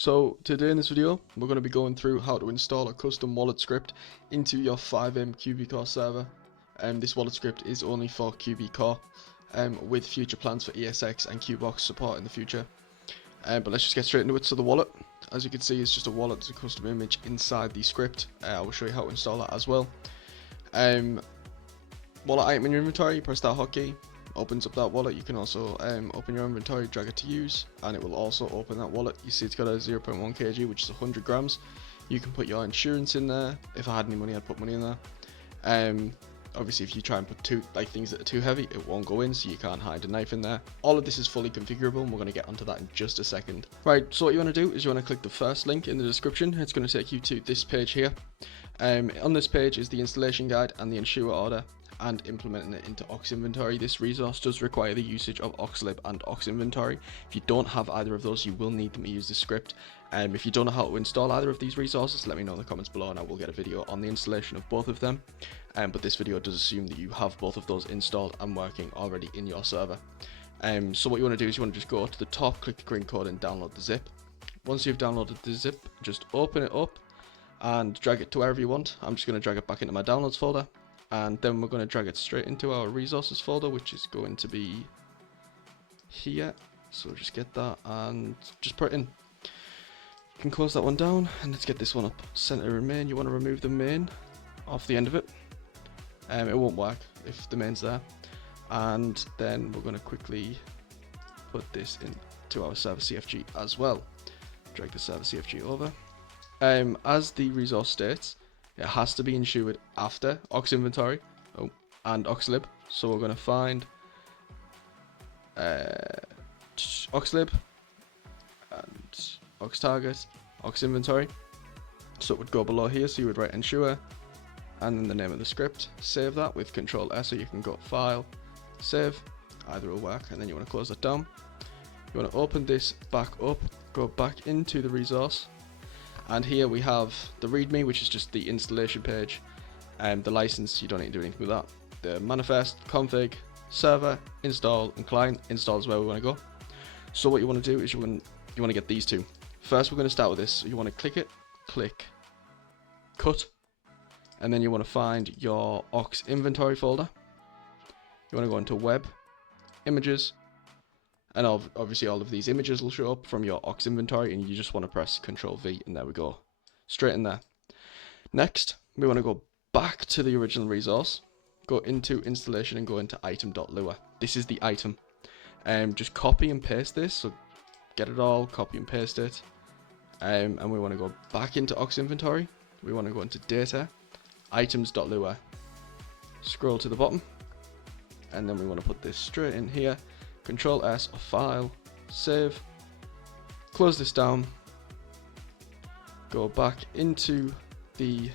So today in this video, we're going to be going through how to install a custom wallet script into your FiveM QBCore server. This wallet script is only for QBCore, with future plans for ESX and QBox support in the future. But let's just get straight into it. So the wallet, as you can see, is just a wallet. It's a custom image inside the script. I will show you how to install that as well. Wallet item in your inventory, you press that hotkey, opens up that wallet. You can also open your inventory, drag it to use, and it will also open that wallet. You see it's got a 0.1 kg, which is 100 grams. You can put your insurance in there. If I had any money, I'd put money in there. Obviously, if you try and put things that are too heavy, it won't go in, so you can't hide a knife in there. All of this is fully configurable, and we're going to get onto that in just a second. Right, so what you want to do is you want to click the first link in the description. It's going to take you to this page here. On this page is the installation guide and the ensure order, and implementing it into Ox Inventory. This resource does require the usage of Oxlib and Ox Inventory. If you don't have either of those, you will need them to use this script. If you don't know how to install either of these resources, let me know in the comments below and I will get a video on the installation of both of them. But this video does assume that you have both of those installed and working already in your server. So what you want to do is you want to just go to the top, click the green code and download the zip. Once you've downloaded the zip, just open it up and drag it to wherever you want. I'm just going to drag it back into my downloads folder. And then we're going to drag it straight into our resources folder, which is going to be here. So just get that and just put it in. You can close that one down and let's get this one up. Center and main, you want to remove the main off the end of it. It won't work if the main's there. And then we're going to quickly put this into our server CFG as well. Drag the server CFG over. As the resource states, it has to be insured after Ox Inventory and Oxlib. So we're going to find Oxlib and Ox Target, Ox Inventory. So it would go below here. So you would write ensure and then the name of the script. Save that with Control S, so you can go File, Save. Either will work. And then you want to close that down. You want to open this back up, go back into the resource. And here we have the README, which is just the installation page, and the license. You don't need to do anything with that. The manifest, config, server, install, and client. Install is where we want to go. So what you want to do is you want to get these two. First, we're going to start with this. So you want to click it, click, cut, and then you want to find your Ox Inventory folder. You want to go into Web, Images. And obviously all of these images will show up from your Ox Inventory, and you just want to press Control V, and there we go. Straight in there. Next, we want to go back to the original resource, go into installation and go into item.lua. This is the item. Just copy and paste this, so get it all, copy and paste it. And we want to go back into Ox Inventory. We want to go into data, items.lua. Scroll to the bottom, and then we want to put this straight in here. Control S, File, Save, close this down, go back into the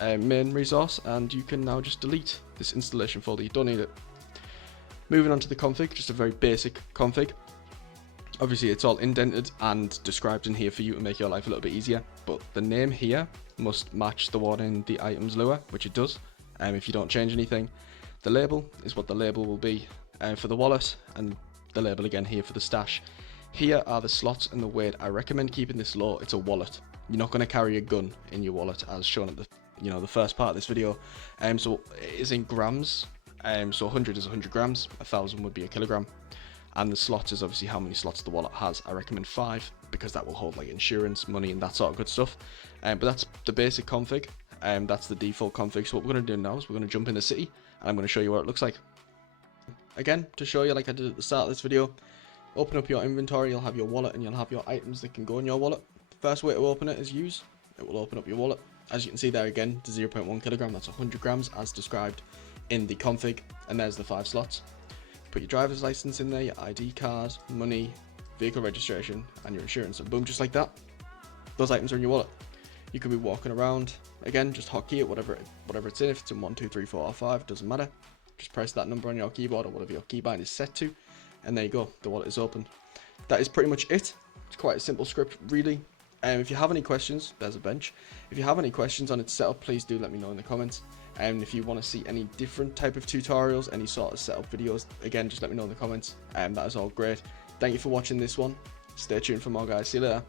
main resource, and you can now just delete this installation folder. You don't need it. Moving on to the config, just a very basic config. Obviously it's all indented and described in here for you to make your life a little bit easier, but the name here must match the one in the items Lua, which it does. If you don't change anything, the label is what the label will be for the wallet, and the label again here for the stash. Here are the slots and the weight. I recommend keeping this low. It's a wallet. You're not going to carry a gun in your wallet, as shown at the first part of this video. So it is in grams. So 100 is 100 grams. 1,000 would be a kilogram. And the slots is obviously how many slots the wallet has. I recommend 5 because that will hold like insurance, money, and that sort of good stuff. But that's the basic config. That's the default config. So what we're going to do now is we're going to jump in the city, and I'm going to show you what it looks like. Again, to show you like I did at the start of this video, open up your inventory, you'll have your wallet and you'll have your items that can go in your wallet. First way to open it is use. It will open up your wallet. As you can see there again, the 0.1 kilogram, that's 100 grams as described in the config, and there's the 5 slots. Put your driver's license in there, your ID card, money, vehicle registration, and your insurance, and boom, just like that, those items are in your wallet. You could be walking around, again, just hotkey it, whatever it's in. If it's in 1, 2, 3, 4, or 5, doesn't matter. Just press that number on your keyboard or whatever your keybind is set to, and there you go, the wallet is open. That is pretty much it. It's quite a simple script, really. If you have any questions, there's a bench. If you have any questions on its setup, please do let me know in the comments. And if you want to see any different type of tutorials, any sort of setup videos, again, just let me know in the comments. That is all great. Thank you for watching this one. Stay tuned for more, guys. See you later.